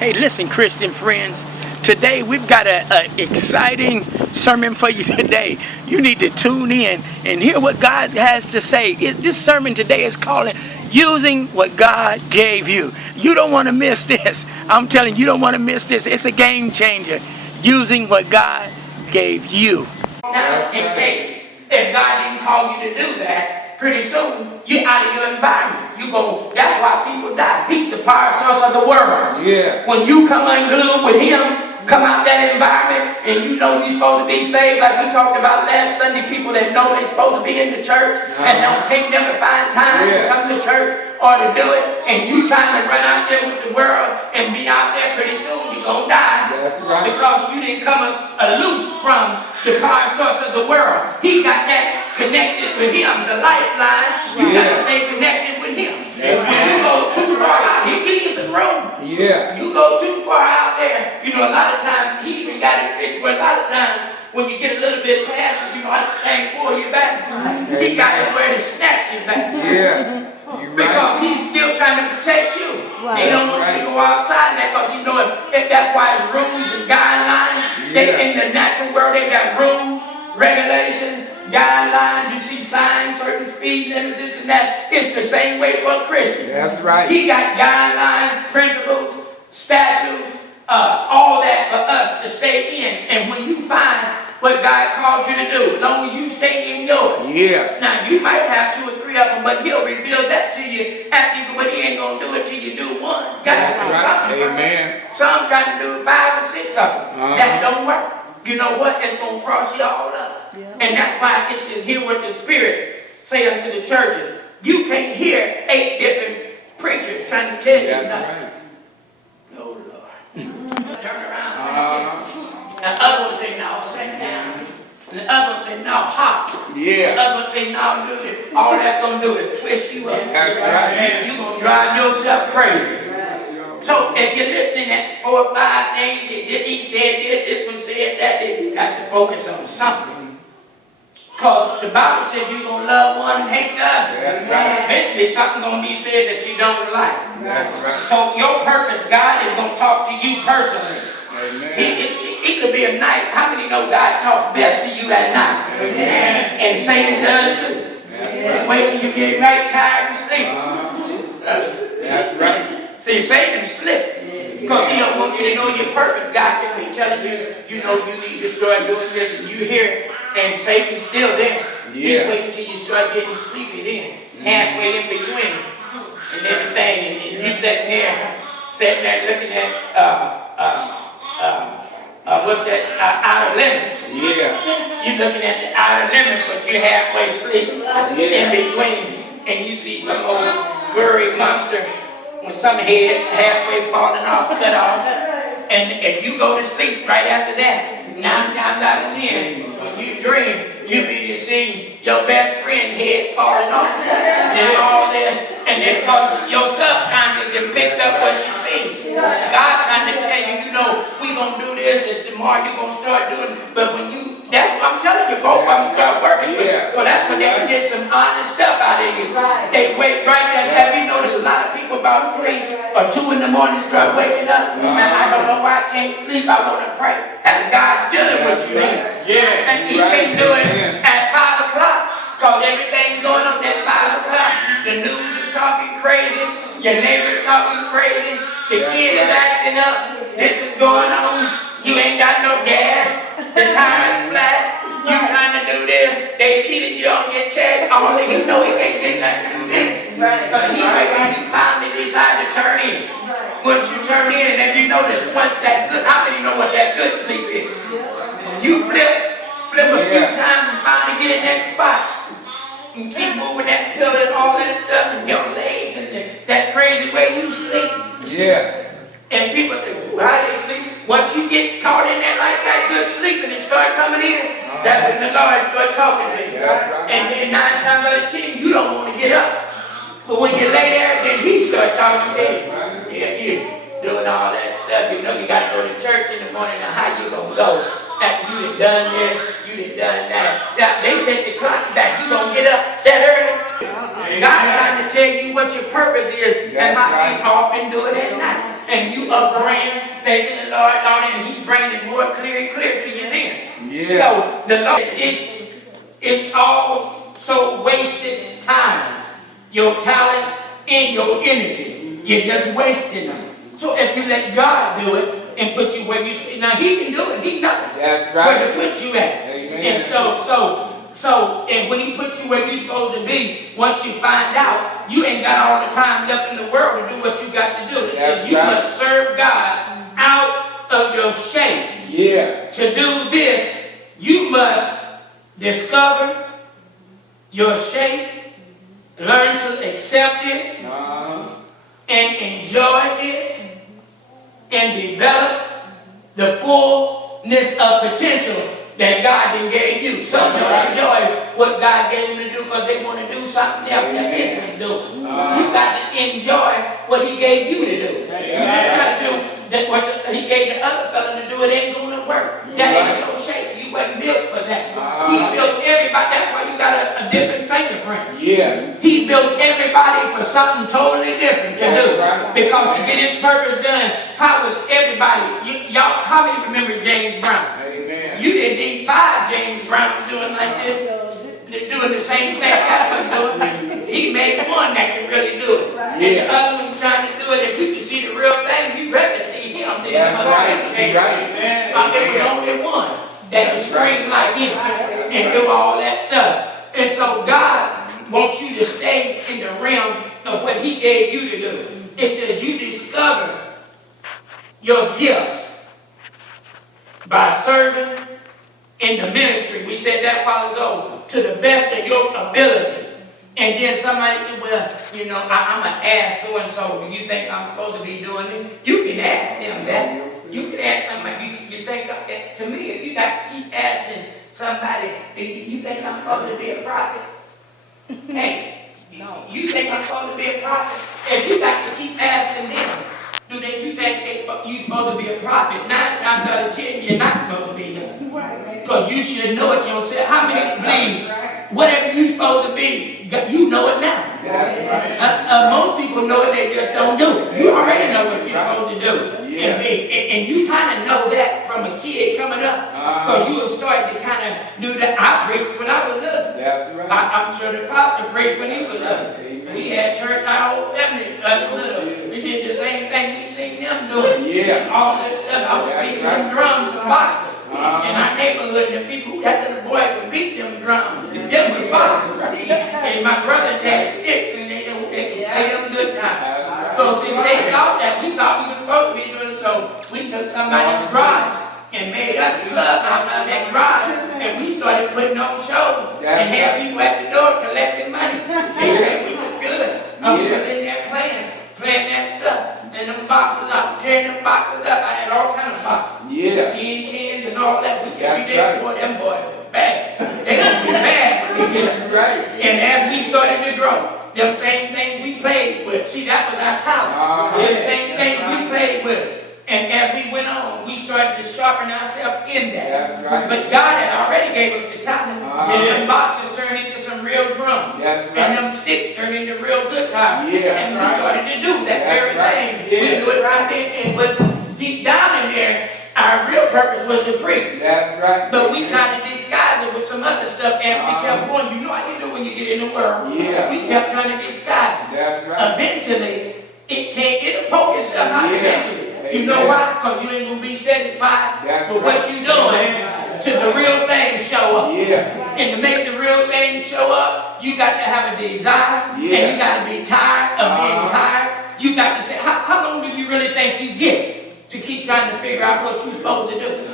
Hey, listen, Christian friends. Today we've got an exciting sermon for you today. You need to tune in and hear what God has to say. This sermon today is called Using What God Gave You. You don't want to miss this. I'm telling you, you don't want to miss this. It's a game changer. Using what God gave you. Now, if God didn't call you to do that, pretty soon you're out of your environment. That's why people die. He's the power source of the world. Yeah. When you come unglued with Him, come out that environment, and you know you're supposed to be saved, like we talked about last Sunday. People that know they're supposed to be in the church and don't take them to find time to come to church or to do it, and you trying to run out there with the world and be out there, pretty soon you're going to die. That's right. Because you didn't come loose from the power source of the world. He got that connected with Him, the lifeline. You got to stay connected with Him. When you go too far out, He gives you some room. Yeah. You go too far out there, you know, a lot of times He even got it fixed, but a lot of times when you get a little bit past it, you know, things pull you back. He got it where to snatch you back. Yeah. Because He's still trying to protect you. Right. He don't want you to go outside that, because you know if that's why it's rules and guidelines. In the natural world they got rules, regulations, guidelines. You see signs, certain speed limits, this and that. It's the same way for a Christian. That's right. He got guidelines, principles, statutes, all that for us to stay in. And when you find what God called you to do, as long as you stay in yours. Yeah. Now you might have 2 or 3 of them, but He'll reveal that to you after you. But He ain't gonna do it till you do one. Got to do something. Amen. Some trying to do 5 or 6 of them. That don't work. You know what? It's gonna cross you all up. Yeah. And that's why it says, hear what the Spirit say unto the churches. You can't hear 8 different preachers trying to tell you nothing. Right. Oh Lord. Turn around. The other one say, no, sit down. And the other one say, no, hop. Yeah. The other one say, no, do it. All that's going to do is twist you up. That's right. And you're going to drive yourself crazy. Right. So if you're listening at 4 or 5 things, he said this one said that, you got to focus on something. Because the Bible said you're going to love one and hate the other. That's right. Eventually something's going to be said that you don't like. That's right. So your purpose, God is going to talk to you personally. Amen. It could be a night. How many know God talks best to you at night? Amen. And Satan does too. That's wait till you get right tired and sleep. That's right. See, Satan slipped because he don't want you to know your purpose. God can be telling you, you know, you need to start doing this, and you hear it, and Satan's still there. He's waiting till you start getting sleepy then, halfway in between, and everything, and you're sitting there looking at what's that? Outer limits. Yeah. You're looking at the outer limits, but you're halfway asleep in between, and you see some old furry monster with some head halfway falling off, cut off. And if you go to sleep right after that, 9 times out of 10, when you dream, you be seeing your best friend head falling off, and all this, and then because your subconscious can pick up what you see. God trying to tell you, you know, we gonna do this, and tomorrow you gonna start doing it. But when that's what I'm telling you, both of them start working with you. So that's when they can get some honest stuff out of you. They wake right there. Have you noticed a lot of people about 3 or 2 in the morning start waking up? Man, I don't know why I can't sleep. I want to pray. And God's dealing with you then. Yeah. And He can't do it at 5 o'clock because everything's going on at 5 o'clock. The news is talking crazy. Your neighbor's talking crazy. The kid is acting up. This is going on. You ain't got no gas. The tire's flat. You trying to do this. They cheated you on your check. Only you know he can't get nothing to do this. Because he making you finally decide to turn in. Once you turn in, and if you notice once that good, how many know what that good sleep is? You flip a few times and finally get in that spot. And keep moving that pillow and all that stuff and your legs and that crazy way you sleep. Yeah. And people say, why they sleep? Once you get caught in there like that, good sleeping and start coming in, that's when the Lord start talking to you. And then 9 times out of 10, you don't want to get up. But when you lay there, then He starts talking to you. Yeah, you doing all that stuff. You know you got to go to church in the morning. Now how you going to go? After you done this, you done that. Now, they set the clock back. You going to get up that early? God trying to tell you what your purpose is and how you often do it at night. And you are praying, thanking the Lord, and He's bringing it more clear and clear to you then. Yeah. So the Lord, it's all so wasted time. Your talents and your energy, you're just wasting them. So if you let God do it and put you where you should, now He can do it. He knows where to put you at. Amen. And so, and when He puts you where you're supposed to be, once you find out, you ain't got all the time left in the world to do what you got to do. It says you must serve God out of your shape. Yeah. To do this, you must discover your shape, learn to accept it, and enjoy it, and develop the fullness of potential that God then gave you. Some don't enjoy what God gave them to do because they want to do something else that this ain't doing. You got to enjoy what He gave you to do. You can't try to do that what He gave the other fellow to do. It ain't going to work. That ain't your shape. You wasn't built for that. He built everybody. That's why you got a different fingerprint. Yeah. He built everybody for something totally different to do. Because to get His purpose done, how would everybody, y'all, how many remember James Brown? Amen. You didn't need 5 James Browns doing like this, doing the same thing that one doing. He made one that can really do it. And the other one trying to do it. If you can see the real thing, you better see him. That's right. There was only one that could scream like him and do all that stuff. And so God wants you to stay in the realm of what He gave you to do. It says you discover your gifts by serving in the ministry. We said that a while ago, to the best of your ability. And then somebody said, well, you know, I'm going to ask so-and-so, do you think I'm supposed to be doing it? You can ask them that. You can ask them, you think, to me, if you got to keep asking somebody, you think I'm supposed to be a prophet? Hey, no. You think I'm supposed to be a prophet? If you got to keep asking them, you think you're supposed to be a prophet? 9 times out of 10, you're not supposed to be nothing. Because you should know it yourself. How many believe whatever you're supposed to be, you know it now? Most people know it, they just don't do it. You already know what you're supposed to do and be. And you kind of know that from a kid coming up. Because you have started to kind of do that. I preached when I was little. That's right. I'm sure the pastor preached when he was little. We had church, our whole family little. We did the same thing we seen them doing. All that stuff. I was beating some drums, some boxes. In our neighborhood, the people, that little boy could beat them drums. Them was boxes. And my brothers had sticks and they could play them good times. So see, they thought that we thought we were supposed to be doing, so we took somebody's garage and made us a club outside that garage, and we started putting on shows and had people at the door collecting money. They said we was good. I was in there playing that stuff. And them boxes, I was tearing them boxes up. I had all kinds of boxes. Tin cans and all that. We could be there. Boy, them boys were bad. They gonna be bad when they get up. And as we started to grow, them same things we played with. See, that was our talent. Them same things we played with. And as we went on, we started to sharpen ourselves in that. But God had already gave us the talent. And them boxes turned into some real drums. And them sticks turned into real guitars. And we started to do that very thing. We do it right there. And with deep down in there, our real purpose was to preach. But we tried to disguise it with some other stuff as we kept going. You know how you do when you get in the world. We kept trying to disguise it. Eventually, it'll poke itself out eventually. You know why? Because you ain't going to be satisfied with what you're doing till the real thing show up. And to make the real thing show up, you got to have a desire, and you got to be tired of being tired. You got to say, how long do you really think you get to keep trying to figure out what you're supposed to do?